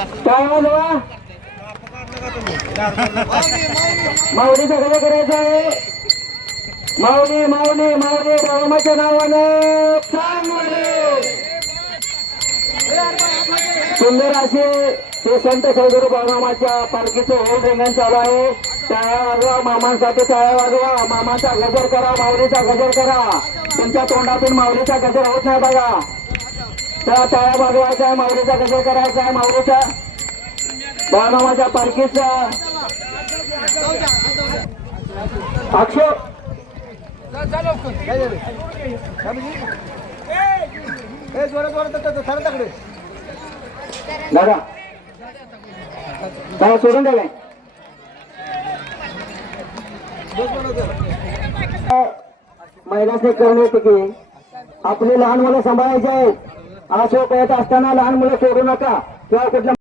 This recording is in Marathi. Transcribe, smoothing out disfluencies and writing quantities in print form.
काय वाजवा माऊलीचा गजर करायचा आहे. माऊली माऊली माऊली रामाच्या नावानं चांगले सुंदर असे श्री संत सद्गुरू बाळमामाच्या पालखीचं होल रिंगण चालू आहे. टाळ्या वाजवा, मामांसाठी टाळ्या वाजवा. मामाचा गजर करा, माऊलीचा गजर करा. तुमच्या तोंडातून माऊलीचा गजर होत नाही बघा. त्या टाळ्या वाजवायचा आहे, माऊलीचा गजर करायचा आहे. माऊलीच्या बाळमामाच्या पालखीचा अक्षय दादा काय सोडून द्या. महिलांनी करून येते की आपली लहान मुलं सांभाळायचे आहेत. असं कळत असताना लहान मुलं सोडू नका किंवा कुठल्या